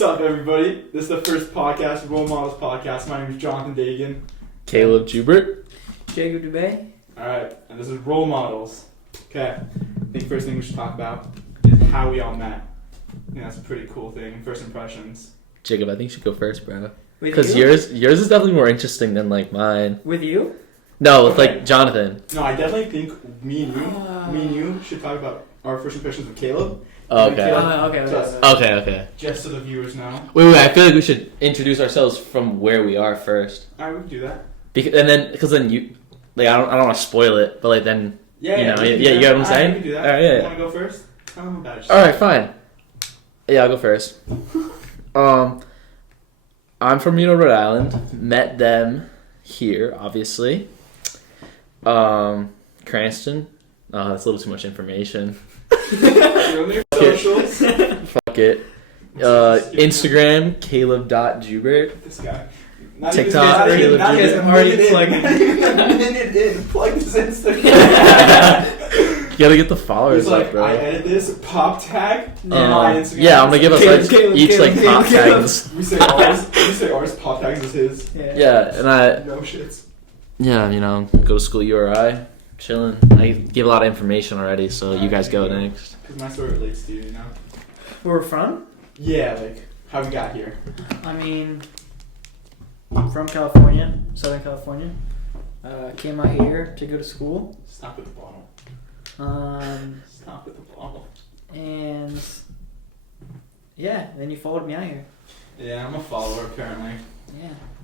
Sup, everybody? This is the first podcast, Role Models Podcast. My name is Jonathan Dagan. Caleb Jubert. Jacob Dubay. Alright, and this is Role Models. Okay, I think first thing we should talk about is how we all met. I think that's a pretty cool thing, first impressions. Jacob, I think you should go first, bro. With Because yours is definitely more interesting than like mine. With you? No, with Okay. like Jonathan. No, I definitely think me and you should talk about our first impressions of Caleb. Okay. Okay. Just so the viewers know. Wait, I feel like we should introduce ourselves from where we are first. Alright, we can do that. Because then you, like, I don't want to spoil it, but like then, Yeah, you know, we can do you that. get what I'm saying? We can do that. Alright, yeah. You want to go first? Tell them about yourself. All right, fine. Yeah, I'll go first. I'm from Rhode Island. Met them here, obviously. Cranston. Oh, that's a little too much information. Really? Socials? Fuck it. Instagram, Caleb.Jubert. This guy. TikTok, Caleb not Jubert. even a minute in. Plug this Instagram. You gotta get the followers He's up, like, bro. I edit this pop tag. My Instagram. Yeah, I'm gonna give us Caleb, each Caleb, like pop tags. We say ours. Pop tags is his. Yeah, and I No shits. go to school URI, chilling. I give a lot of information already, so you guys go next. Because my story relates to you, you know. Where we're from? Yeah, like how we got here. I mean, I'm from California, Southern California. Came out here to go to school. Stop with the bottle. Stop with the bottle. And yeah, then you followed me out here. Yeah, I'm a follower apparently.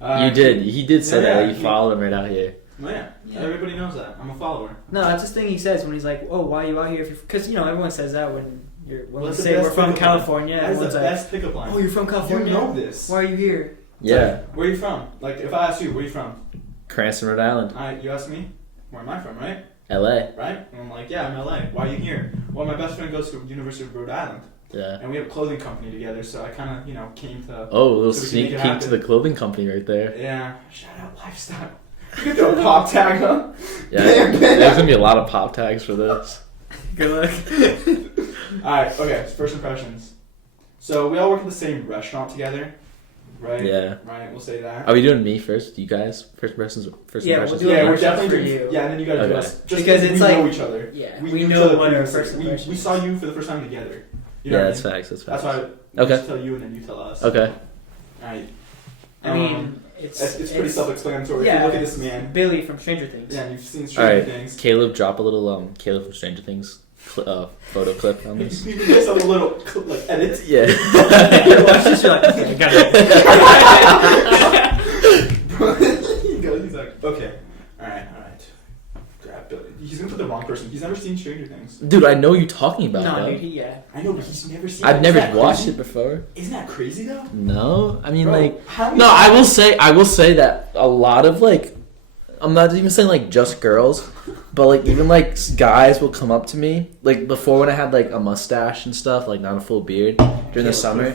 Yeah. You did. He did say yeah, that. You followed him right out here. Well, yeah. Yeah. Everybody knows that. I'm a follower. No, that's this thing he says when he's like, "Oh, why are you out here?" Because everyone says that when Well, we that's the say best we're from pickup California. Line. That is Everyone's the like, best pickup line. "Oh, you're from California? You know this. Why are you here?" Yeah, Where are you from? Like, if I ask you, where are you from? Cranston, Rhode Island, You ask me, where am I from, right? LA. Right? And I'm like, yeah, I'm LA. Why are you here? Well, my best friend goes to University of Rhode Island, Yeah. and we have a clothing company together, so I kind of, came to. Oh, a little So we can sneak make it peek to happen. the clothing company right there. Yeah. Shout out Lyfestyle. You could throw a pop tag, huh? Yeah, there's gonna be a lot of pop tags for this. Good luck. Alright, okay, first impressions. So, we all work at the same restaurant together, right? Yeah. Right, we'll say that. Are we doing me first? You guys? First impressions? First Yeah, we'll impressions? do it Yeah, we're first definitely for doing. you. Yeah, and then you gotta do Okay. us. Just Because we it's know like- each other. Yeah, We we knew each know other what our previously. first impressions. We saw you for the first time together. You know Yeah, what I that's mean? facts. That's That's facts. why we Okay. just tell you and then you tell us. Okay. Alright. I mean, It's pretty self-explanatory. If yeah, you look at this man. Billy from Stranger Things. Yeah, and you've seen All Stranger right, Things. Caleb, drop a little Caleb from Stranger Things photo clip on this. You can just have a little edit. Yeah. Watch this, you're like, okay, got it. He goes, he's like, okay, alright. Grab Billy. He's gonna put the wrong person. He's never seen Stranger Things. Dude, I know you talking about No, that. dude, yeah. I know, but he's never seen it. I've never Isn't that watched crazy? it before. Isn't that crazy though? No, I mean Bro, like. how many No, I will say that a lot of like, I'm not even saying like just girls, but like even like guys will come up to me like before when I had like a mustache and stuff, like not a full beard during the summer.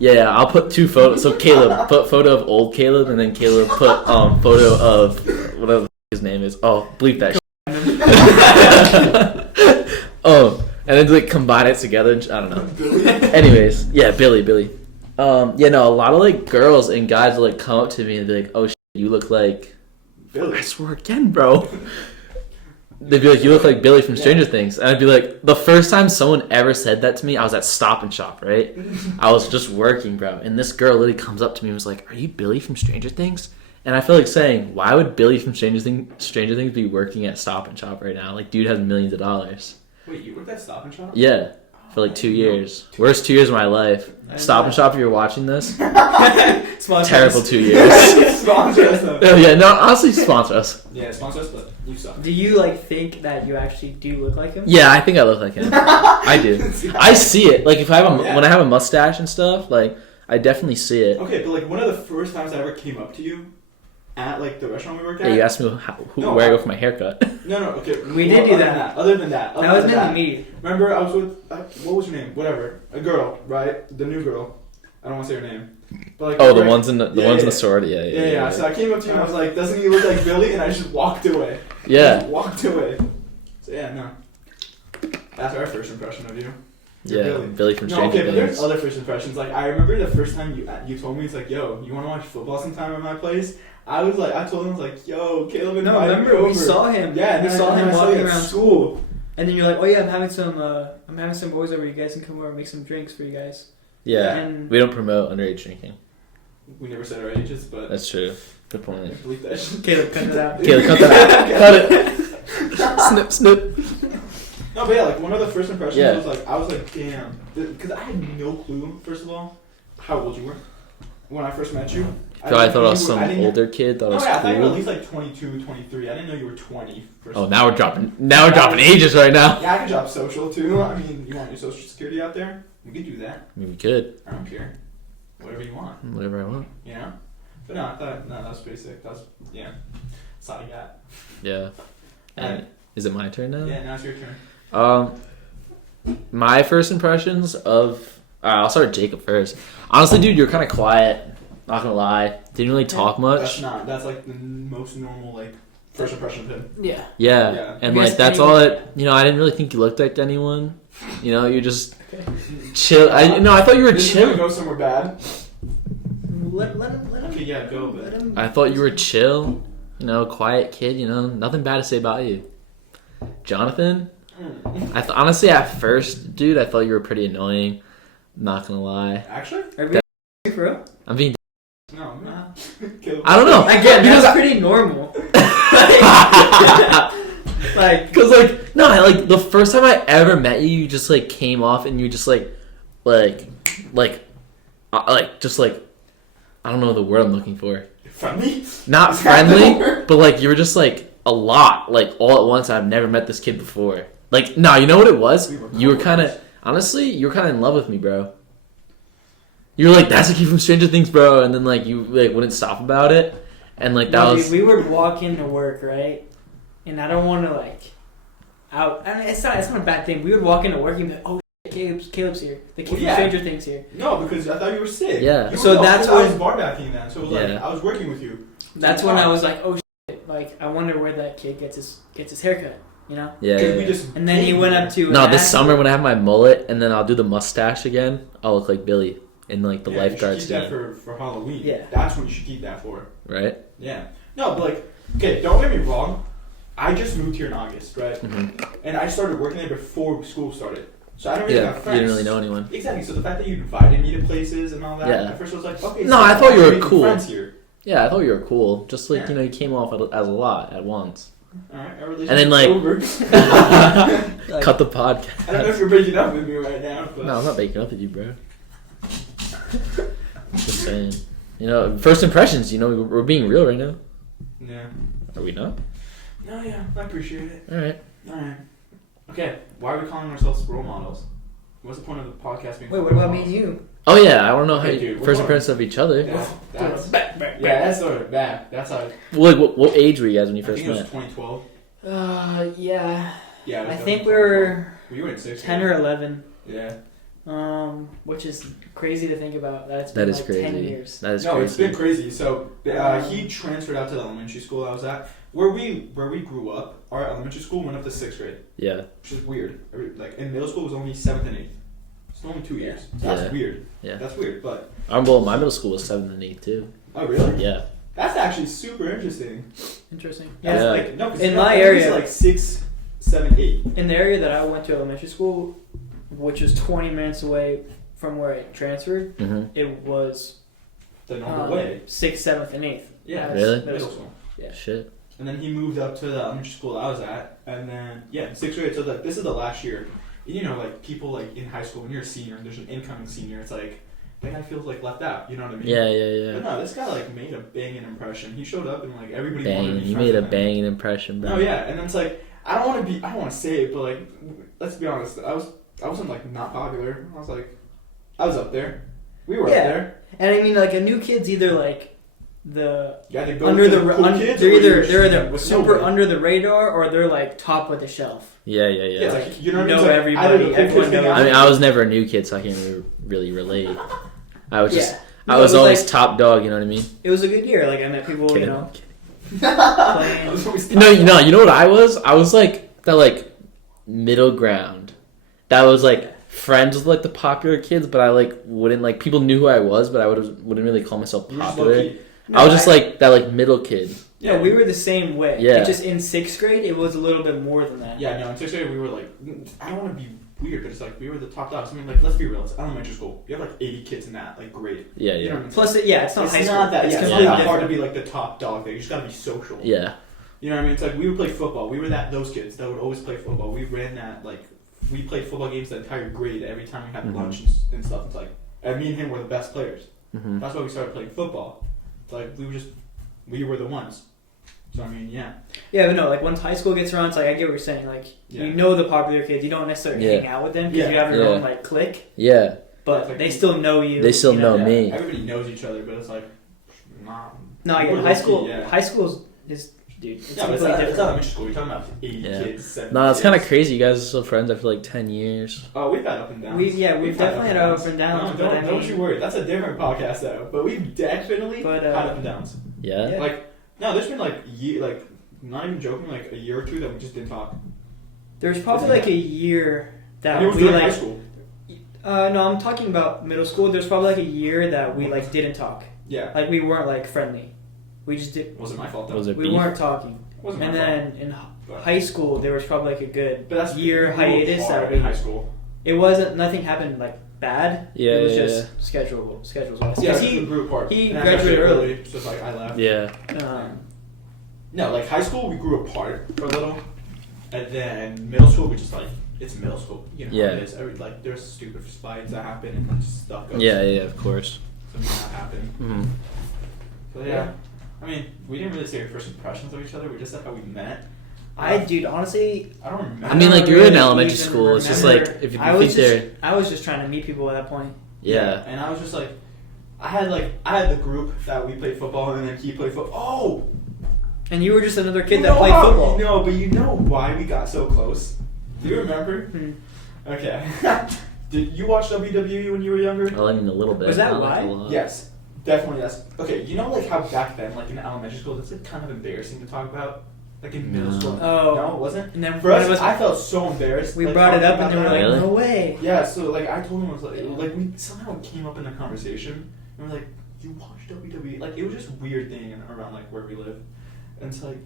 Yeah, I'll put two photos. So Caleb put photo of old Caleb, and then Caleb put photo of whatever his name is. Oh, bleep that. Oh, and then like combine it together. I don't know. Anyways, yeah, Billy. Yeah, no, a lot of like girls and guys will like come up to me and be like, "Oh, you look like." Billy. I swear again, bro. They'd be like, "You look like Billy from Stranger Things," and I'd be like, the first time someone ever said that to me, I was at Stop and Shop, right? I was just working, bro, and this girl literally comes up to me and was like, "Are you Billy from Stranger Things?" And I feel like saying, "Why would Billy from Stranger Things be working at Stop and Shop right now? Like, dude has millions of dollars." Wait, you worked at Stop and Shop? Yeah, for like 2 years. Worst 2 years of my life. Stop and Shop, if you're watching this, Sponsor terrible us. 2 years. Sponsor us though. Oh, yeah, no, honestly, sponsor us. Yeah, sponsor us, but you suck. Do you think that you actually do look like him? Yeah, I think I look like him. I do. I see it. Like if I have Yeah. when I have a mustache and stuff, like I definitely see it. Okay, but like one of the first times I ever came up to you at like the restaurant we worked at. Yeah, you asked me where I go for my haircut. No, okay. We did do that. Other than that. That was meant to me. Remember, I was with what was her name? Whatever, a girl, right? The new girl. I don't want to say her name. But like, Oh, the right- ones in the Yeah, ones in yeah. the sorority. Yeah. So I came up to you and I was like, "Doesn't he look like Billy?" And I just walked away. Yeah. Just walked away. So yeah, no. That's our first impression of you. Yeah, Billy. Billy from No, Stranger okay, but there's Things. other first impressions. Like, I remember the first time you told me, it's like, yo, you want to watch football sometime at my place? I told him, I was like, yo, Caleb No, invited me remember over. we saw him. Yeah, and we then saw him I saw walking you at around school. And then you're like, oh yeah, I'm having some boys over. You guys can come over and make some drinks for you guys. Yeah, And we don't promote underage drinking. We never said our ages, but That's true. Good I point. believe that shit. Caleb, cut it out. Caleb, cut that out. Cut it. Snip, snip. No, but yeah, like one of the first impressions Yeah. I was like, damn, because I had no clue. First of all, how old you were when I first met you. So I thought I was you some were- didn't- older kid. Thought I No, was yeah, I thought you were at cool. least like 22, 23. I didn't know you were 20. Oh, now we're dropping ages right now. Yeah, I can drop social too. I mean, you want your social security out there? We could do that. I mean, we could. I don't care. Whatever you want. Whatever I want. You know? But no, I thought, no, that was pretty sick. That was, yeah. That's all I got. Yeah. And is it my turn now? Yeah, now it's your turn. My first impressions of. I'll start with Jacob first. Honestly, dude, you're kind of quiet. Not gonna lie. Didn't really talk much. That's like the most normal, like, first impression of him. Yeah. Yeah. Yeah. And You guys like that's anyone- all it. You know, I didn't really think you looked like anyone. You know, you just chill. I thought you were This is gonna chill. go somewhere bad. Let him. Okay, yeah, go, but. Let him. I thought you were chill. You know, quiet kid. You know, nothing bad to say about you. Jonathan. Honestly, at first, dude, I thought you were pretty annoying. Not gonna lie. Actually? Are we for real? I'm being. No, I'm not. Kill. I don't know. Again, because that's pretty normal. Like, Cause like no, like the first time I ever met you, you just like came off and you just like just like I don't know the word I'm looking for. Friendly? Not Is that the friendly, word? but like you were just like a lot, like all at once. I've never met this kid before. Like no, you know what it was? You were kind of honestly, you were kind of in love with me, bro. You were like, that's a kid from Stranger Things, bro, and then like you like wouldn't stop about it, and like that was we would walk into work, right? And I don't want to like out. I mean, it's not a bad thing. We would walk into work and be like, oh, shit, Caleb's here. The kid Well, yeah. from Stranger Things here. No, because I thought you were sick. Yeah. You So were, that's I was when- bar backing then, so it was like Yeah. I was working with you. That's when I was like, oh shit, like I wonder where that kid gets his haircut, you know? yeah. Because yeah, we yeah. just And then he went up to No, an this act- summer when I have my mullet and then I'll do the mustache again, I'll look like Billy in like the yeah, lifeguard you should keep scene, that for Halloween. Yeah. That's when you should keep that for. right? Yeah. No, but like, okay, don't get me wrong. I just moved here in August, right? Mm-hmm. And I started working there before school started. So I don't really Yeah, have you friends. didn't really know anyone. Exactly. So the fact that you invited me to places and all that, Yeah. at first I was like, okay. No, so I thought you I'm were making cool. Friends here. Yeah, I thought you were cool. Just like Yeah. you know, you came off as a lot at once. All right, our relationship's And then, like- over. Like, Cut the podcast. I don't know if you're breaking up with me right now, but No, I'm not making up with you, bro. Just saying. You know, first impressions. You know, we're being real right now. yeah. Are we not? No, yeah, I appreciate it. All right. All right. Okay, why are we calling ourselves role models? What's the point of the podcast being? wait, what role about me and models? you? Oh yeah, I want to know how Hey, you, dude, we're first going- impressions of each other. That's Back. yeah, that's sort of bad. That's how. Well, like, what age were you guys when you I first think it was met? 2012. Yeah. Yeah, it was I think we definitely were 2012. You were in sixth 10 grade. or 11. Yeah. Which is crazy to think about. That's That been is like crazy. 10 years. That is No, it's crazy. been crazy. So he transferred out to the elementary school I was at. Where we grew up, our elementary school went up to sixth grade, Yeah. which is weird. Like in middle school it was only seventh and eighth. It's only 2 years. So that's Yeah. weird. Yeah. That's weird. But Well, my middle school was 7th and 8th too. oh really? Yeah. That's actually super interesting. Interesting. That's Yeah. like no, 'cause In you know, my everybody's area- like 6, 7, 8. In the area that I went to elementary school, which was 20 minutes away from where I transferred, Mm-hmm. it was The normal way. 6th, 7th, and 8th. Yeah. That was Really? middle Middle school. school. Yeah. Shit. And then he moved up to the elementary school I was at, and then yeah, sixth grade. So like this is the last year. And, you know, like people like in high school when you're a senior and there's an incoming senior, it's like that guy feels like left out. You know what I mean? Yeah, yeah, But yeah. no, this guy like made a banging impression. He showed up and like everybody wanted to Bang. be You friends made a with him. banging impression, bro. No, yeah, and then it's like I don't want to say it, but like let's be honest. I wasn't like not popular. I was like I was up there. We were Yeah. up there. And I mean, like, a new kid's either, like, the You had to go under with the cool un- kids, they're or either you're they're just the with super nobody. under the radar or they're like top of the shelf. Yeah, yeah, Yeah, yeah. it's like you know what I mean? know It's like, everybody, either the cool everyone kids hang knows. out I mean, with I was never a new kid, so I can't really relate. I was just, Yeah. I No, was it was always like- top dog. You know what I mean? It was a good year. Like, I met people, Kidding. you know, I was always No, you know what I was? I was like that, like middle ground. That was like friends with like the popular kids, but I like wouldn't like people knew who I was, but I wouldn't really call myself You were just popular. low-key. I was just like that like middle kid. Yeah, we were the same way. Yeah. It's just in 6th grade, it was a little bit more than that. Yeah, no, in 6th grade we were like, I don't want to be weird, but it's like we were the top dogs. I mean, like, let's be real, it's elementary school. You have like 80 kids in that like grade. Yeah, You know yeah, what I mean? Plus, it's not It's high school. not that. It's Yeah, it's completely not that hard to different. be like the top dog there. You just gotta be social. yeah. You know what I mean? It's like we would play football. We were those kids that would always play football. We ran that like we played football games the entire grade every time we had Mhm. lunch and stuff. It's like, and me and him were the best players. Mm-hmm. That's why we started playing football. It's like we were the ones. So I mean, yeah. Yeah, but no, like once high school gets around, it's like I get what you're saying. Like Yeah. you know the popular kids, you don't necessarily Yeah. hang out with them because Yeah. you have your Yeah. own like clique, Yeah. but It's like- they still know you. They still you know Yeah, me. Everybody knows each other, but it's like, nah. No, I We're get high low-key, school. yeah. High school is dude. It's Yeah, but it's completely different. elementary school. You're talking about 80 Yeah. kids, 70 No, it's kind of kids. crazy. You guys are still friends after like 10 years. Oh, we've had up and downs. We've definitely had up and downs. No, but I don't mean, you worry. That's a different podcast though. But we've definitely But, had up and downs. Yeah. Yeah. Like, no, there's been like not even joking, like a year or two that we just didn't talk. There's probably like a year that And it was we during like. high school. No, I'm talking about middle school. There's probably like a year that we like didn't talk. Yeah. Like we weren't like friendly. We just did. It wasn't my fault though. Was it We beef? weren't talking. It wasn't And my fault. then in But- high school, there was probably like a good But that's year we grew hiatus apart that in we. high school. It wasn't. Nothing happened like bad. Yeah, It was yeah, just schedules wise. Yeah, Because we grew apart. he And I graduated graduated early. so it's like I left. Yeah. No, like high school we grew apart for a little, and then middle school we just like it's middle school. You know Yeah. how it is. Like there's stupid fights that happen and just stuff goes. Yeah, yeah, of course. Something that happened. Mm-hmm. So yeah. I mean, we didn't really say our first impressions of each other. We just said how we met. Dude, honestly, I don't remember. I mean, like, don't you're in really elementary even school, it's just remember. like, if you I was think just, they're- I was just trying to meet people at that point. Yeah. And I was just like, I had the group that we played football, and then he played football. Oh, And you were just another you kid that know played how- football. No, but you know why we got so close? Do you remember? Hmm. Okay. Did you watch WWE when you were younger? I mean, a little bit. Was that not like a why? lot. Yes, definitely. Yes. Okay, you know like how back then, like in elementary school, that's like kind of embarrassing to talk about. Like in middle No. school. Oh. No, it wasn't. And then For one us, of us, I felt so embarrassed. we like, brought it talking up and about they were that. like, Really? no way. Yeah, so like I told him, I was like we somehow it came up in the conversation, and we're like, you watch WWE? Like it was just a weird thing around like where we live, and it's like,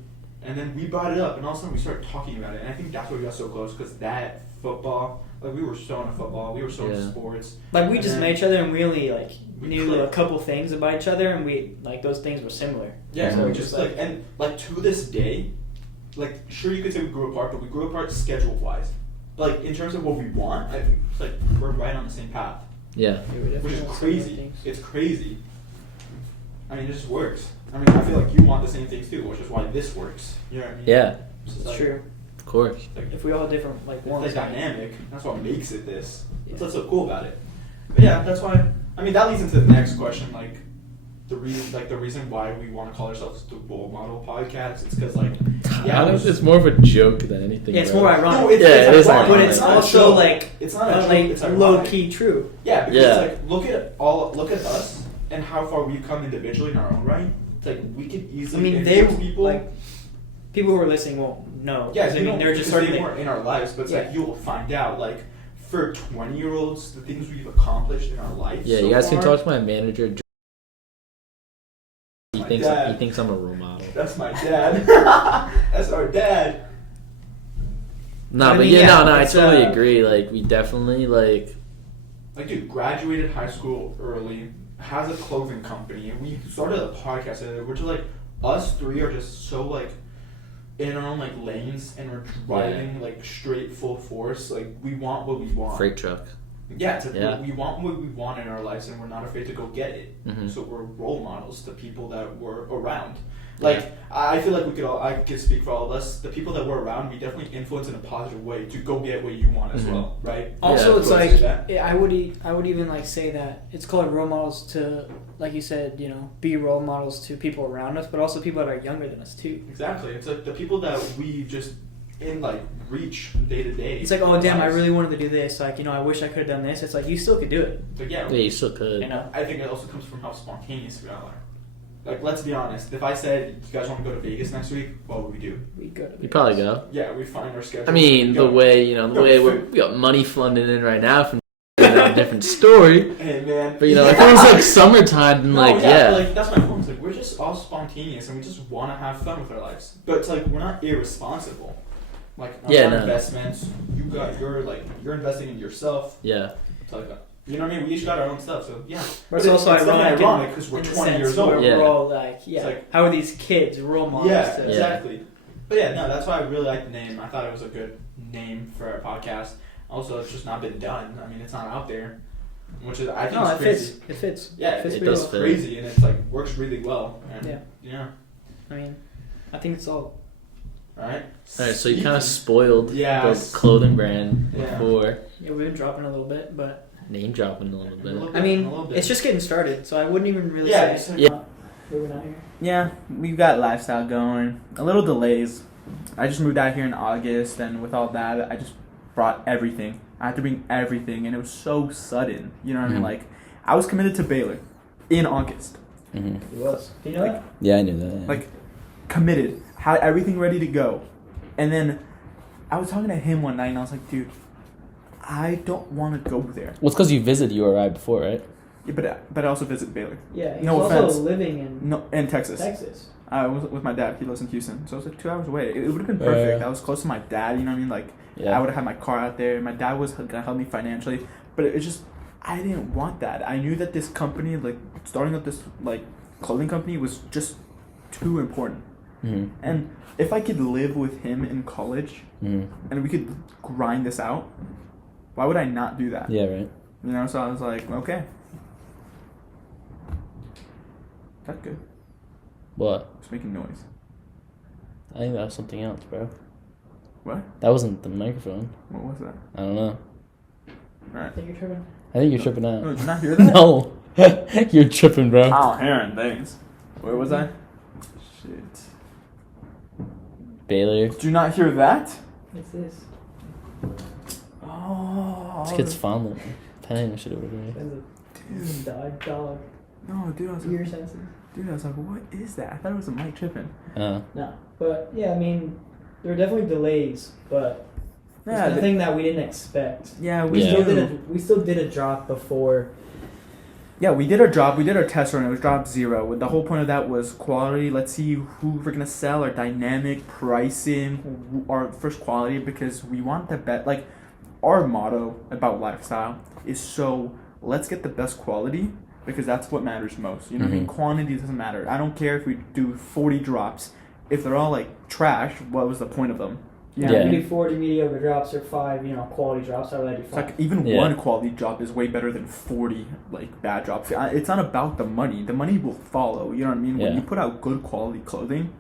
and then we brought it up, and all of a sudden we started talking about it, and I think that's why we got so close because that football, like we were so into football, we were so into Yeah. sports. Like we And just then met each other and we only like we knew clicked. a couple things about each other and we like those things were similar. Yeah, Mhm. so we just like and like to this day, like sure you could say we grew apart, but we grew apart schedule wise. Like in terms of what we want, I think it's like we're right on the same path. Yeah. We were Which definitely is on similar crazy. things. It's crazy. I mean, it just works. I mean, I feel like you want the same things too, which is why this works. You know what I mean? Yeah, It's It's like, true. of course. Like, If we all had different like it's ones. like dynamic. That's what makes it this. Yeah. That's what's so cool about it. But yeah, that's why. I mean, that leads into the next question. Like the reason why we want to call ourselves the role model podcast. It's because like I don't, it's more of a joke than anything. Yeah, it's bro. more ironic. No, it's, Yeah, it's it is ironic. but ironic. it's not a also joke. like It's not a joke. like It's ironic. low key true. Yeah, because Yeah. it's like look at us and how far we've come individually in our own right. It's like we could I easily mean, they influence people. like people who are listening won't know. Yeah, 'cause, I you mean don't- they're just because starting. they to- weren't in our lives, but it's like Yeah. you'll find out like for 20-year-olds the things we've accomplished in our life. Yeah, so you guys can far. talk to my manager. He My thinks dad. he thinks I'm a role model. That's my dad. That's our dad. No, I but mean, yeah, yeah, no, I it's, totally agree. Like, we definitely like. Like, dude, graduated high school early, has a clothing company, and we started a podcast together. We're just like us three are just so like in our own like lanes, and we're driving like straight full force. Like we want what we want. Freight truck. Yeah, Yeah. we want what we want in our lives, and we're not afraid to go get it. Mhm. So we're role models to people that were around. Like I feel like I could speak for all of us. The people that we're around, we definitely influence in a positive way to go get what you want as Mhm. well, right? Also, Yeah, it's Go like say that. yeah, I would even like say that it's called role models to, like you said, you know, be role models to people around us, but also people that are younger than us too. Exactly. It's like the people that we just in like reach day to day. It's like, oh damn, I lives. really wanted to do this. Like, you know, I wish I could have done this. It's like you still could do it. It's like, yeah. Yeah, you still could. You know. I think it also comes from how spontaneous we are. Like, let's be honest. If I said you guys want to go to Vegas next week, what would we do? We go to. You probably go. Yeah, we find our schedule. I mean, the Go. way you know, the Yo, way food. we got money funded in right now from a different story. Hey man. But you know, if it was like summertime, then like like that's my point. It's like we're just all spontaneous and we just want to have fun with our lives. But it's like we're not irresponsible. Like our investments, you're investing in yourself. Yeah. It's like you know what I mean? We each got our own stuff, so yeah. But it's also ironic because we're 20 years old. We're all like, how are these kids role models? Yeah, exactly. But yeah, no, that's why I really like the name. I thought it was a good name for our podcast. Also, it's just not been done. I mean, it's not out there, which is I think it's crazy. It fits. Yeah, it fits it does well. crazy, and it's like works really well. And, yeah. I mean, I think it's all. All right, so you kind of spoiled the clothing brand before. Yeah, we've been dropping a little bit, but name dropping a little bit. I mean, it's just getting started, so I wouldn't even really say. We're not here. Yeah, we've got Lyfestyle going. A little delays. I just moved out here in August, and with all that, I just brought everything. I had to bring everything, and it was so sudden. You know what I mean? Like, I was committed to Baylor in August. He was. Do you know that? Yeah, I knew that. Yeah. Like, committed. Had everything ready to go. And then I was talking to him one night, and I was like, dude, I don't want to go there. Well, it's because you visited URI before, right? Yeah, but I also visited Baylor. Yeah, he's no also offense. living in Texas. I was with my dad. He lives in Houston, so it was like 2 hours away. It would have been perfect. I was close to my dad. You know what I mean? Like, I would have had my car out there. My dad was gonna help me financially, but it just I didn't want that. I knew that this company, like starting up this like clothing company, was just too important. Mm-hmm. And if I could live with him in college, and we could grind this out, why would I not do that? Yeah, right. You know, so I was like, okay. That's good. What? It's making noise. I think that was something else, bro. What? That wasn't the microphone. What was that? I don't know. Alright. I think you're tripping. I think you're tripping out. Oh, did you not hear that? No. You're tripping, bro. Oh, hearing things. Where was I? Shit. Baylor. Did you not hear that? What's this? Oh. This kid's fondling. Penning shit over here. That's a dog. No, dude, I was Ear like, sensitive. what is that? I thought it was a mic tripping. No, but yeah, I mean, there were definitely delays, but it's Yeah, nothing that we didn't expect. Yeah, We still did a drop before. Yeah, we did our job. We did our test run. It was drop 0. The whole point of that was quality. Let's see who we're gonna sell. Our dynamic pricing, our first quality, because we want the best. Like, our motto about Lyfestyle is let's get the best quality because that's what matters most. You know what I mean? Quantity doesn't matter. I don't care if we do 40 drops. If they're all like trash, what was the point of them? Yeah, we do 40 mediocre drops or 5, quality drops. I would do 5. It's like even one quality drop is way better than 40 like bad drops. It's not about the money. The money will follow. You know what I mean? When you put out good quality clothing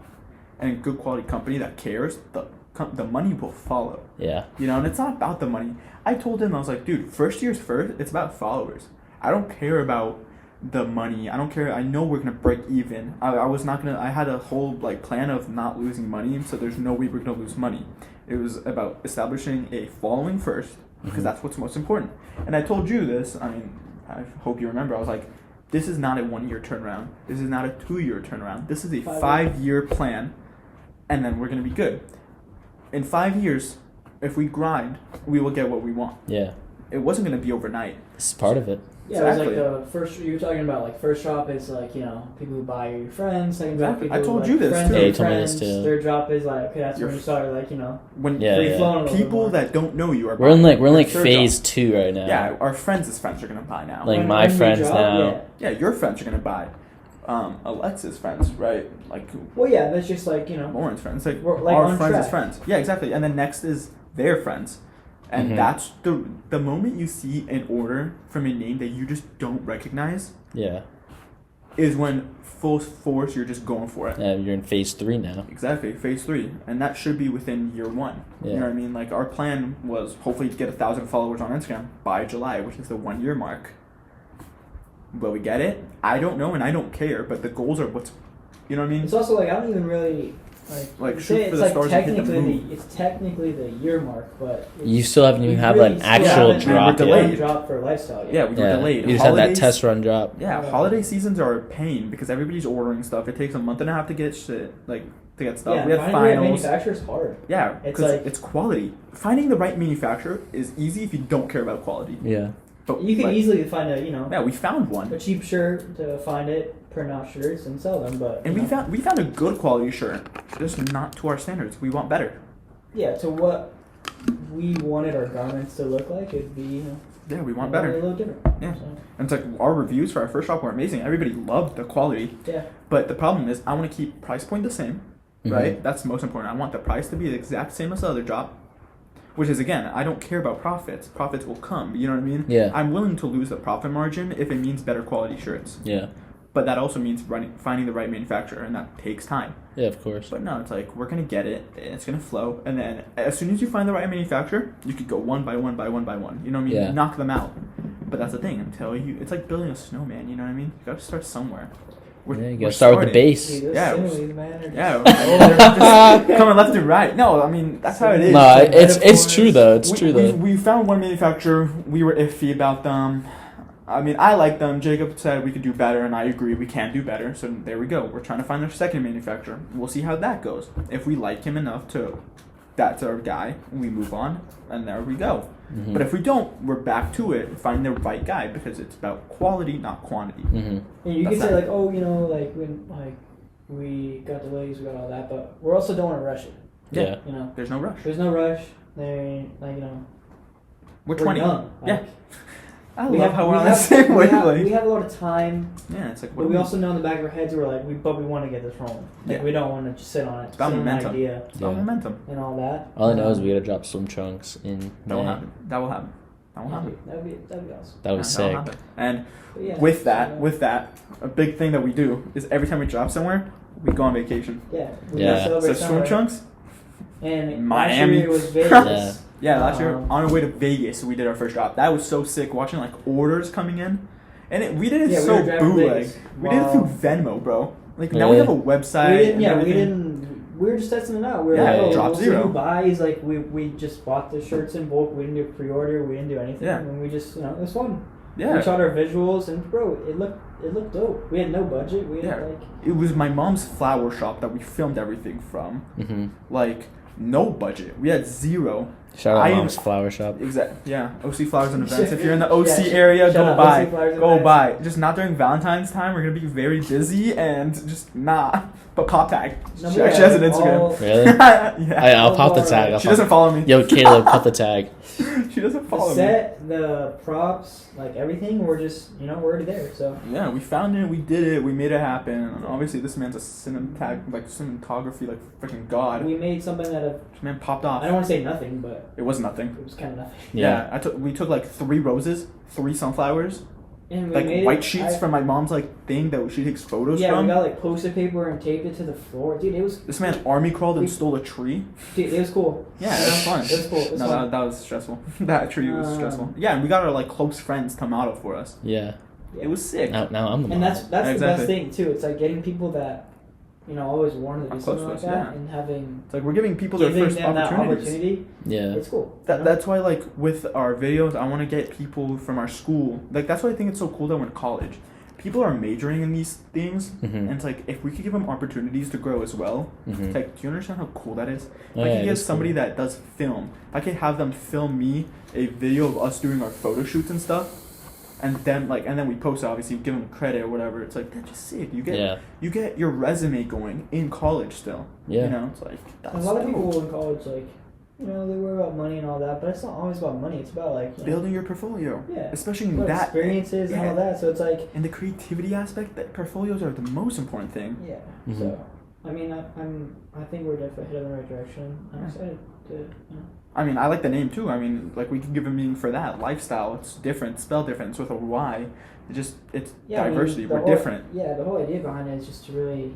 and a good quality company that cares, the money will follow. Yeah. And it's not about the money. I told him, I was like, dude, first year's first. It's about followers. I don't care about the money. I don't care. I know we're gonna break even. I was not gonna. I had a whole plan of not losing money, so there's no way we're gonna lose money. It was about establishing a following first, because that's what's most important. And I told you this. I mean, I hope you remember. I was like, this is not a 1-year turnaround. This is not a 2-year turnaround. This is a 5-year plan, and then we're gonna be good. In 5 years, if we grind, we will get what we want. Yeah. It wasn't gonna be overnight. This is part of it. Yeah, exactly. It was like the first. You were talking about like first drop is like people who buy your friends. Second drop, people I told who, you this friends too. Yeah, you told me this friends. too. Third drop is like that's when you start when free flowing a little bit people more. that don't know you are. We're in buying. phase 2 right now. Yeah, our friends' friends are gonna buy now. Like When my we friends drop, now. Yeah, your friends are gonna buy. Alexa's friends, right? Like. Well, yeah, that's just like Lauren's friends, like Like our on friends' track. friends. Yeah, exactly. And then next is their friends. And that's the moment you see an order from a name that you just don't recognize. Yeah. Is when full force you're just going for it. Yeah, you're in phase 3 now. Exactly, phase 3, and that should be within year 1. Yeah. You know what I mean? Like our plan was hopefully to get 1,000 followers on Instagram by July, which is the 1-year mark. Will we get it? I don't know, and I don't care. But the goals are what's, you know what I mean? It's also like I don't even really Like, say shoot for it's the like stars and hit the technically moon. it's technically the year mark, but You still haven't even we had really an still actual haven't We're drop delayed. yet. drop for Lifestyle yet. Yeah, we were Yeah. delayed. You just had that Holidays- test run drop. Yeah, Yeah. holiday seasons are a pain because everybody's ordering stuff. It takes a month and a half to get shit, to get stuff. Yeah, We had finding the right finals. manufacturer is hard. Yeah, It's because like- it's quality. Finding the right manufacturer is easy if you don't care about quality. Yeah. But You can like, easily find a, yeah, we found one. a cheap shirt to find it, print out shirts and sell them, but And we found a good quality shirt, just not to our standards. We want better. yeah, to what we wanted our garments to look like, it'd be Yeah, we want a better. little different. Yeah. So, And it's like our reviews for our first shop were amazing. Everybody loved the quality. yeah. But the problem is, I want to keep price point the same, Mhm. right? That's the most important. I want the price to be the exact same as the other job, which is, again, I don't care about profits. Profits will come. You know what I mean? Yeah. I'm willing to lose the profit margin if it means better quality shirts. Yeah. But that also means finding the right manufacturer, and that takes time. Yeah, of course. But no, it's like, we're going to get it, and it's going to flow. And then as soon as you find the right manufacturer, you could go one by one by one by one. You know what I mean? Yeah. Knock them out. But that's the thing. It's like building a snowman. You know what I mean? You got to start somewhere. Yeah, you we're gotta start with the starting. base. Dude, those Yeah, similes, man, are just- Yeah, they're just coming left and right. No, I mean, that's how it is. No, Like, it's metaphors. true though. It's true we, though. we found one manufacturer. We were iffy about them. I mean, I like them. Jacob said we could do better, and I agree we can do better. So there we go. We're trying to find our second manufacturer. We'll see how that goes. If we like him enough that's our guy, we move on, and there we go. Mhm. But if we don't, we're back to it, finding the right guy, because it's about quality, not quantity. Mhm. And you That's can say not- like, oh, like when we got delays, we got all that, but we're also don't want to rush it. Yeah. There's no rush. There's no rush. There ain't We're we're 20. young. Yeah. Like, I we love have, how we we're on the have, same we have, wavelength. we have a lot of time, Yeah, it's like, what but do we also know in the back of our heads we're like, we want to get this rolling. Like Yeah. we don't want to just sit on it. It's about sit on momentum. an idea It's about Yeah. momentum. and all that. All I know is we gotta drop swim trunks in That will May. happen. That will happen. That will happen. That'd be awesome. That was Yeah, that'll sick. happen. And But yeah, with so, that, a big thing that we do is every time we drop somewhere, we go on vacation. yeah, Yeah. celebrate So swim summer. trunks. And Miami. last year it was Vegas. Yeah, last year Um, on our way to Vegas, we did our first drop. That was so sick. Watching like orders coming in, and we did it Yeah, we so were driving bootleg. Vegas. We did it through Wow. Venmo, bro. Like now we Really? have a website. We didn't. and Yeah, we everything. didn't. We were just testing it out. We were Yeah, like, oh, drop we'll see zero. who buys. Like we just bought the shirts in bulk. We didn't do pre-order. We didn't do anything. Yeah. And we just it was fun. Yeah. We shot our visuals and bro, it looked dope. We had no budget. We had Yeah. like It was my mom's flower shop that we filmed everything from. Mhm. Like no budget. We had zero. Shout out I am- Mom's Flower Shop. Exact. Yeah. OC Flowers and Events. If you're in the OC Yeah, area, shout go out buy. OC Flowers and Go Events. buy. Just not during Valentine's time. We're gonna be very busy and just not. But pop tag. No, She we actually has an had Instagram. all- Really? Yeah. I'll pop the All tag. I'll She pop- doesn't follow me. Yo, Caleb, pop the tag. She doesn't The follow me. set, the props, like everything, we're just we're already there. So Yeah, we found it. We did it. We made it happen. And obviously, this man's a cinematography, like freaking god. we made something out of This man popped I off. don't want to say nothing, but It was nothing. it was kind of nothing. Yeah. We took like 3 roses, 3 sunflowers, And we like made white it, sheets from my mom's like thing that she takes photos Yeah, from. we got like post-it paper and taped it to the floor, dude. It was This man army crawled and stole a tree. Dude, it was cool. Yeah, it was fun. It was cool. It was No, fun. that was stressful. That tree was Um, stressful. Yeah, and we got our like close friends to model for us. Yeah. It was sick. Now I'm the And mom. that's the Exactly. best thing too. It's like getting people that always wanted to I'm do close something like to that, us, yeah. and having It's like we're giving people their giving first them that opportunities. opportunity. Yeah. It's cool. That's why, like, with our videos, I want to get people from our school. Like, that's why I think it's so cool that we're in college. People are majoring in these things, Mhm. and it's like, if we could give them opportunities to grow as well, Mhm. it's like, do you understand how cool that is? If Oh, I yeah, could it get is somebody cool. that does film, I could have them film me a video of us doing our photo shoots and stuff, and then we post it, obviously, give them credit or whatever. It's like, that's just sick. You get your resume going in college still. Yeah. You know, it's like, that's A lot of dope. people in college, like, they worry about money and all that, but it's not always about money. It's about like Building your portfolio. Yeah. Especially in about that. experiences and yeah. all that. So it's like In the creativity aspect, that portfolios are the most important thing. yeah. Mhm. So I mean, I think we're definitely headed in the right direction. I'm Yeah. excited to I mean, I like the name too. I mean, like we can give a meaning for that. Lifestyle, it's different, spelled different. It's with a Y. It's Yeah, I mean, diversity. the We're whole- different. Yeah, the whole idea behind it is just to really,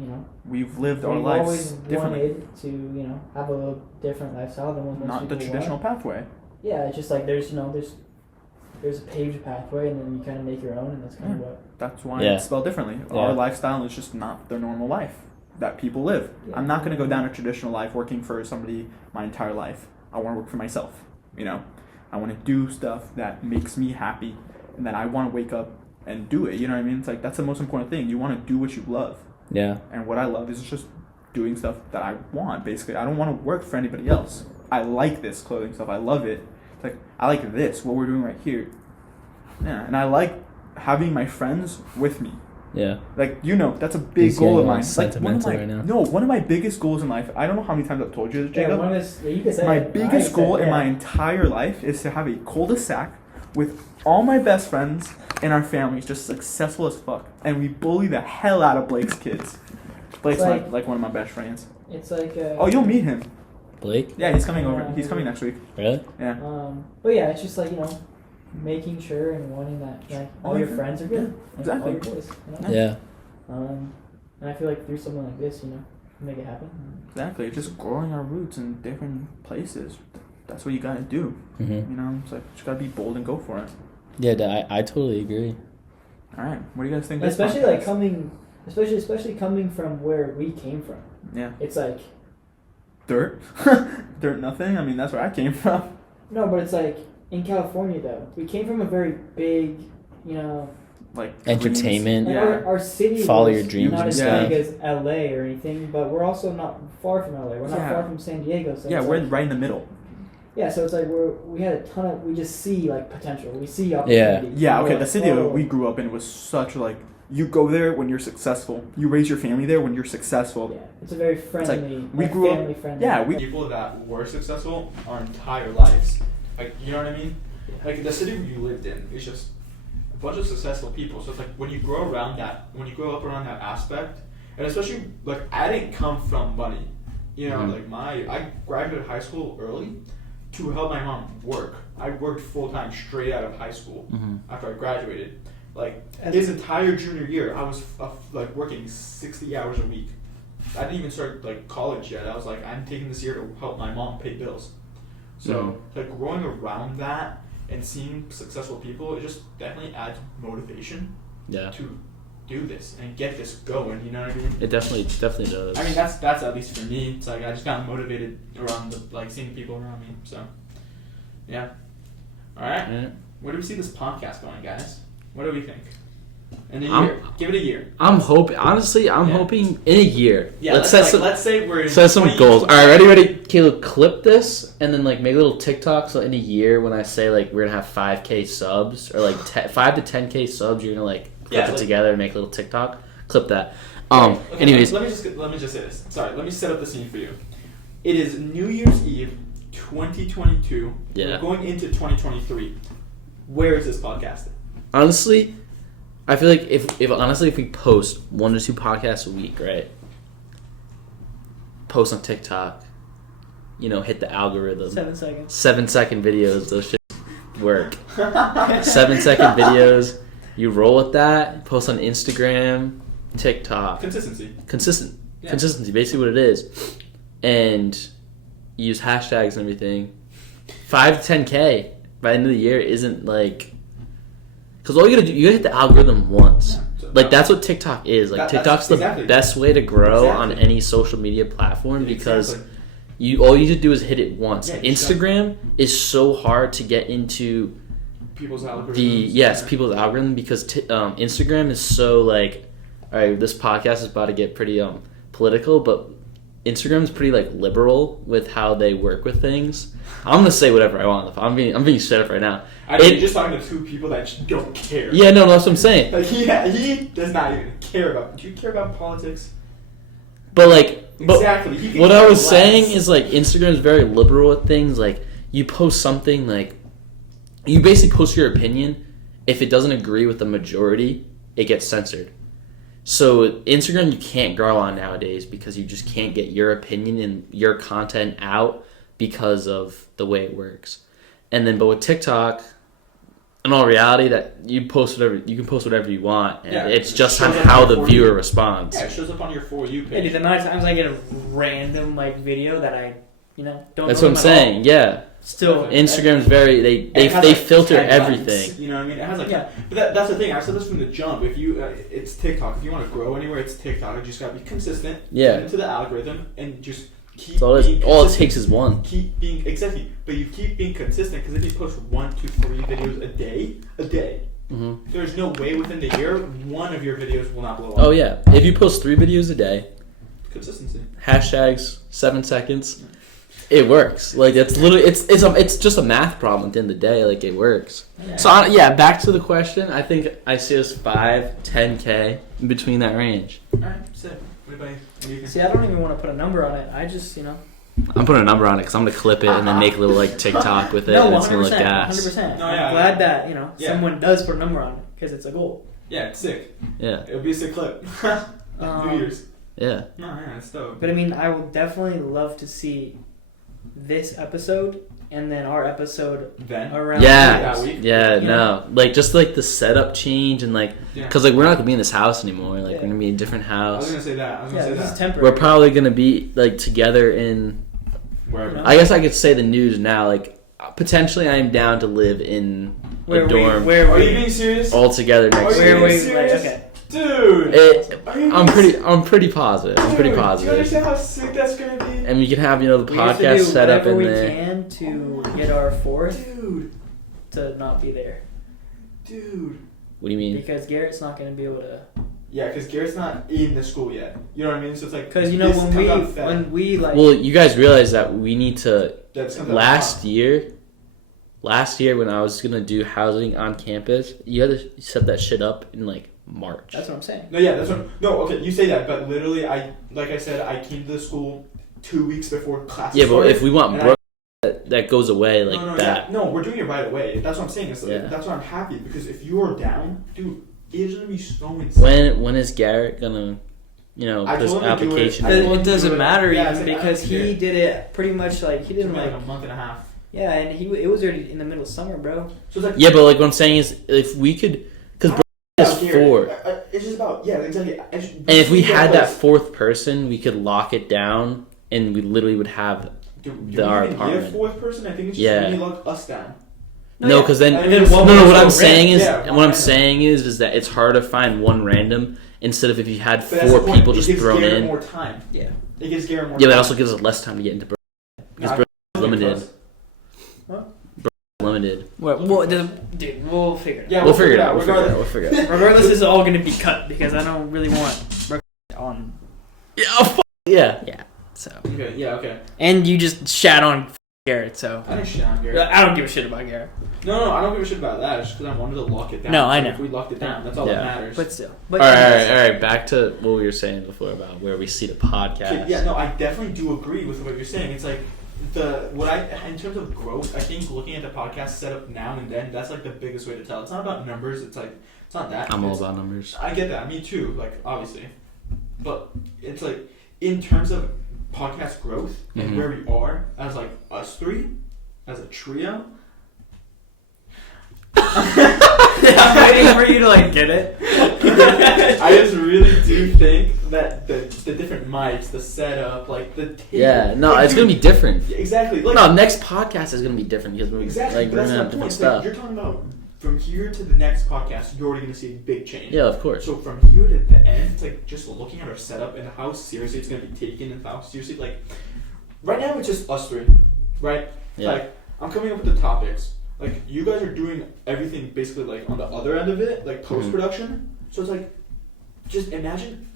We've lived our we've lives always differently. wanted to, have a little different lifestyle than what most Not the people traditional want. pathway. Yeah, it's just like there's a paved pathway, and then you kind of make your own, and that's kind of what. That's why Yeah. it's spelled differently. Yeah. Our lifestyle is just not the normal life that people live. Yeah. I'm not going to go down a traditional life working for somebody my entire life. I want to work for myself. I want to do stuff that makes me happy, and then I want to wake up and do it. You know what I mean? It's like that's the most important thing. You want to do what you love. Yeah. And what I love is just doing stuff that I want, basically. I don't want to work for anybody else. I like this clothing stuff. I love it. It's like, I like this, what we're doing right here. Yeah, and I like having my friends with me. Yeah. Like, that's a big He's goal getting of all mine. Like, sentimental right now. No, one of my biggest goals in life. I don't know how many times I've told you this, Yeah, Jacob. you can say My it. biggest goal in my yeah. entire life is to have a cul-de-sac with all my best friends and our families just successful as fuck, and we bully the hell out of Blake's kids. Blake's It's like one of my best friends. It's like. Oh, you'll meet him. Blake? Yeah, he's coming over. He's coming next week. Really? Yeah. But yeah, it's just like making sure and wanting that like all your friends are good. Yeah, exactly. All your boys. Yeah. And I feel like through something like this, make it happen. Exactly. Just growing our roots in different places. That's what you gotta do. Mm-hmm. It's like you just gotta be bold and go for it. Yeah, I totally agree. All right. What do you guys think? And this especially podcast? like especially coming from where we came from. Yeah. It's like Dirt. Dirt. Nothing. I mean, that's where I came from. no, but it's like in California though. We came from a very big, Like Entertainment. like Yeah. our city Follow was your dreams not and as stuff. big as LA or anything, but we're also not far from LA. We're not Yeah. far from San Diego. So Yeah, it's we're like, right in the middle. yeah, so it's like we had a ton of we just see like potential. We see opportunity. Yeah. We're Okay. like, The city oh. we grew up in was such like you go there when you're successful. You raise your family there when you're successful. Yeah, it's a very friendly, we grew up- family friendly. Yeah. We. People that were successful our entire lives. Like, you know what I mean? Like, the city you lived in is just a bunch of successful people. So it's like when you grow up around that aspect, and especially like I didn't come from money. Mhm. Like I graduated high school early to help my mom work. I worked full time straight out of high school after I graduated. Like his entire junior year, I was like working 60 hours a week. I didn't even start like college yet. I was like, I'm taking this year to help my mom pay bills. So like growing around that and seeing successful people, it just definitely adds motivation Yeah. to do this and get this going. You know what I mean? It definitely does. I mean that's at least for me. It's like I just got motivated around seeing people around me. So yeah. All right. Yeah. Where do we see this podcast going, guys? What do we think? In a I'm- year, give it a year. I'm hoping in a year. Yeah, let's set let's say we're in set some 20 goals. All right, ready? Caleb, clip this and then like make a little TikTok. So in a year, when I say like we're gonna have 5K subs or like 5 to 10K subs, you're gonna like clip it together and make a little TikTok. Clip that. Okay, Anyways, let me just say this. Sorry, let me set up the scene for you. It is New Year's Eve, 2022. Yeah. We're going into 2023. Where is this podcast? honestly, I feel like if we post 1 to 2 podcasts a week, right? Post on TikTok, hit the algorithm. 7 seconds. 7-second videos, those shit work. 7-second videos, you roll with that. Post on Instagram, TikTok. Consistency, basically what it is, and use hashtags and everything. 5 to 10K by the end of the year isn't like. Because all you gotta do, you gotta hit the algorithm once. Yeah. Like, that's what TikTok is. Like, TikTok's the exactly. best way to grow Exactly. on any social media platform because Exactly. all you need to do is hit it once. Yeah, Instagram is so hard to get into people's algorithms. people's algorithm because Instagram is so like, all right, this podcast is about to get pretty political, but Instagram is pretty like liberal with how they work with things. I'm gonna say whatever I want. I'm being straight up right now. I mean, you're just talking to two people that just don't care. Yeah, no, that's what I'm saying. Like he does not even care about. Do you care about politics? But like, Exactly. He can what I care was less. saying is like Instagram is very liberal with things. Like you post something like, you basically post your opinion. If it doesn't agree with the majority, it gets censored. So Instagram you can't grow on nowadays because you just can't get your opinion and your content out because of the way it works. And then, but with TikTok, in all reality, that you can post whatever you want, and Yeah, it's it just shows on up how on the your viewer For You. responds. Yeah, it shows up on your For You Yeah, page. dude, the amount of times I get a random video that I don't That's know what I'm them at saying. Yeah, all. Still, Instagram's very And it has, they like, filter 10 everything. buttons, you know what I mean? It has like, Yeah. but that's the thing. I said this from the jump. If you, it's TikTok. If you want to grow anywhere, it's TikTok. You just gotta be consistent. Yeah. Get into the algorithm and just keep. That's all being all it consistent. takes is one. Keep being exactly, but you keep being consistent because if you post 1 to 3 videos a day, hmm there's no way within the year one of your videos will not blow up. Oh yeah, if you post 3 videos a day, Consistency. hashtags 7 seconds, It works. Like it's literally it's just a math problem at the end of the day. Like it works. Yeah. So back to the question. I think I see us 5-10K in between that range. Alright, sick. What do you think? See, I don't even want to put a number on it. I just, I'm putting a number on it because I'm gonna clip it and then make a little like TikTok with it. No, and 100%. it's gonna look gas. 100%. No, I'm yeah, glad that, Yeah. someone does put a number on it because it's a goal. Yeah, it's sick. Yeah, It'll be a sick clip. New Year's. yeah. No, yeah, it's dope. But I mean, I will definitely love to see this episode and then our episode Then. around Yeah. That week. Yeah, You know? no, like just like the setup change and like, Yeah. cause like we're not gonna be in this house anymore. Like Yeah. we're gonna be in a different I was house. gonna say that. Yeah, this is temporary. We're probably gonna be like together in. Wherever. No. I guess I could say the news now. Like potentially, I am down to live in a dorm Where Are we? you being serious? all together next Are Where you year. we? serious? Like, okay. Dude! It, Are you I'm being pretty positive. I'm pretty Dude, Do you positive. understand how sick that's gonna be? And we can have the We have to podcast do set up whatever in we there. can to get our fourth Dude. to not be there Dude. What do you mean? because Garrett's not going to be able to. Yeah, because Garrett's not in the school yet. You know what I mean? So it's like. Because this when comes out Fed. we like. Well, you guys realize that we need to. That's comes out Last hot. year when I was gonna do housing on campus, you had to set that shit up in like March. That's what I'm saying. No, yeah, that's what. No, okay, you say that, but literally, like I said, I came to the school 2 weeks before class. Yeah, but started, if we want and Brooke, that goes away like no, that. Yeah, no, we're doing it right away. That's what I'm saying. It's like, Yeah. That's why I'm happy because if you are down, dude, it's gonna be so insane. When is Garrett gonna, I this told him to do it. application? I told him It to do doesn't it. matter Yeah, even it's like, because I don't he care. did it pretty much like he It's didn't been like a month and a half. yeah, and it was already in the middle of summer, bro. So it's like Yeah, but like what I'm saying is, if we could, because Brooke is out here, 4, It's just about exactly. and if we had that 4th person, we could lock it down, and we literally would have. do our we even need a apartment. 4th person? I think it's just Yeah. really lock us down. No, because then And then no. one What person I'm random. saying is, Yeah, what one I'm random. saying is that it's hard to find one random instead of if you had But that's 4 the point. people It just gives thrown Garrett in. more time. Yeah. It gives Garrett more. Yeah, but that time. also gives us less time to get into Brooke. Because No, Brooke I- is limited. close. Limited. Dude, we'll figure it out. Yeah, We'll figure it out. regardless. We'll figure it out. Regardless, this is all going to be cut because I don't really want Brooke on. Yeah. Yeah. Yeah. So. Okay. Yeah. Okay. And you just shat on Garrett, so. I didn't shit on Garrett. I don't give a shit about Garrett. No, I don't give a shit about that. It's just because I wanted to lock it down. No, I Like, know. If we locked it down, that's all Yeah. that matters. But still. All But right. Back to what we were saying before about where we see the podcast. Yeah, no, I definitely do agree with what you're saying. It's like in terms of growth, I think looking at the podcast setup now and then, that's like the biggest way to tell. It's not about numbers. It's not that. I'm all It's- about numbers. I get that. Me too. Like obviously, but it's like in terms of podcast growth and Mhm. where we are as like us three, as a trio. I'm waiting for you to like get it. I just really do think that the different mics, the setup, like the table, Yeah. No, like, it's gonna be different. Yeah, exactly. Like, No, next podcast is gonna be different because we're exactly. like but we're that's gonna my have different point. stuff. Like, you're talking about from here to the next podcast, you're already gonna see a big change. Yeah, of course. So from here to the end, it's like just looking at our setup and how seriously it's gonna be taken and how seriously like right now it's just us three, right? Yeah. Like I'm coming up with the topics. Like you guys are doing everything basically like on the other end of it, like post production. So it's like just imagine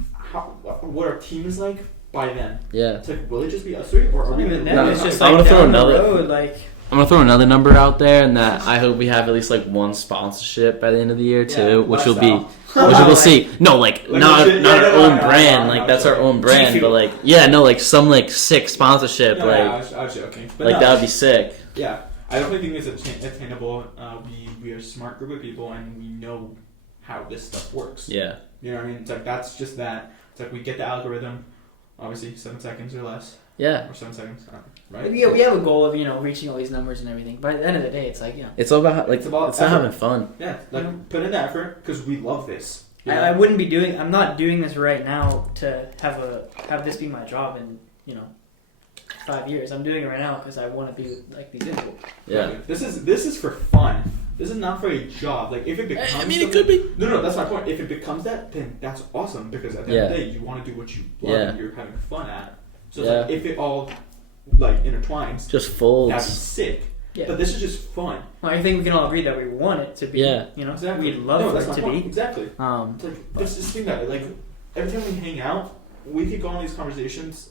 what our team is like by then. Yeah. It's like will it just be us three or are we Even gonna then, No, it's just I'm like gonna throw down the another- road, like. I'm gonna throw another number out there, and that I hope we have at least like one sponsorship by the end of the year too, which will be, which we'll see. No, like Like not legit- not yeah, our no, own no, brand, no, like no, that's no, our own brand, G but like yeah, no, like some like sick sponsorship, No, like yeah, I was joking. But like no, that would be sick. Yeah, I definitely think it's attainable. We are a smart group of people, and we know how this stuff works. Yeah, You know what I mean? It's like that's just that. It's like we get the algorithm, obviously 7 seconds or less, yeah. or 7 seconds, right? Yeah, we have a goal of reaching all these numbers and everything. But at the end of the day, it's like It's all about like It's about it's not effort. having fun. Yeah, like Yeah. put in the effort because we love this. You know? I wouldn't be doing. I'm not doing this right now to have this be my job in 5 years. I'm doing it right now because I want to be like these people. Yeah, This is for fun. This is not for a job. Like if it becomes. I mean it something- could be. No, that's my point. If it becomes that, then that's awesome because at the end of the day, you want to do what you love Yeah. and you're having fun at. So it's Yeah. like if it all like intertwines, Just that'd be folds. sick. Yeah. But this is just fun. Well, I think we can all agree that we want it to be. Yeah. Exactly. We'd love no, for that's it my to point. be. Exactly. Um. It's like let's just think about it. Like every time we hang out, we could go on these conversations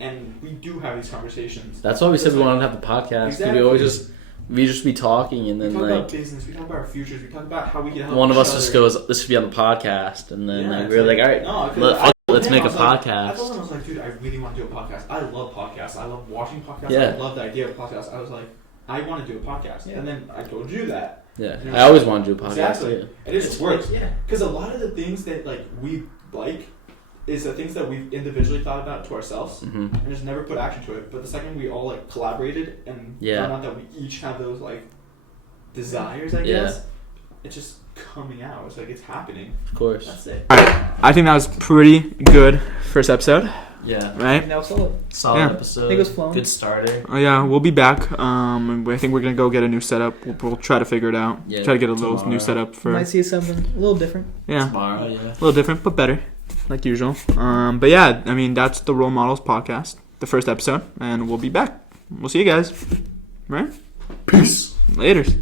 and we do have these conversations. That's why we said It's we like- wanted to have the podcast. 'Cause Exactly. we always just be talking, and We then talk like about business. We talk about our futures. We talk about how we can help. one of each us just other. goes, "This should be on the podcast," and then Yeah, like it's we were like, "All right, no, 'cause let- I fuck it, told let's him, make I a was like- podcast." I told him, I was like, dude, I really want to do a podcast. I love podcasts. I love watching podcasts. Yeah. I love the idea of podcasts. I was like, I want to do a podcast, Yeah. and then I told you that. Yeah, You know, I always wanted to do a podcast. Exactly. Too. And it just works. Yeah. Because a lot of the things that like we like is the things that we've individually thought about to ourselves Hmm. and just never put action to it. But the second we all like collaborated and Yeah. found out that we each have those like desires, I Yeah. guess, it's just coming out. It's like it's happening. Of course. That's it. I think that was pretty good first episode, Yeah. right? And that was solid. Solid Yeah. episode. I think it was flowing. Good starter. Oh yeah, we'll be back. I think we're gonna go get a new setup. We'll try to figure it out. Yeah, Try to get a little tomorrow. new setup for Might see something a little different. yeah, Tomorrow, yeah. a little different but better, like usual. But yeah, I mean that's the Role Models podcast, the first episode, and we'll be back. We'll see you guys. Right? Peace. Laters.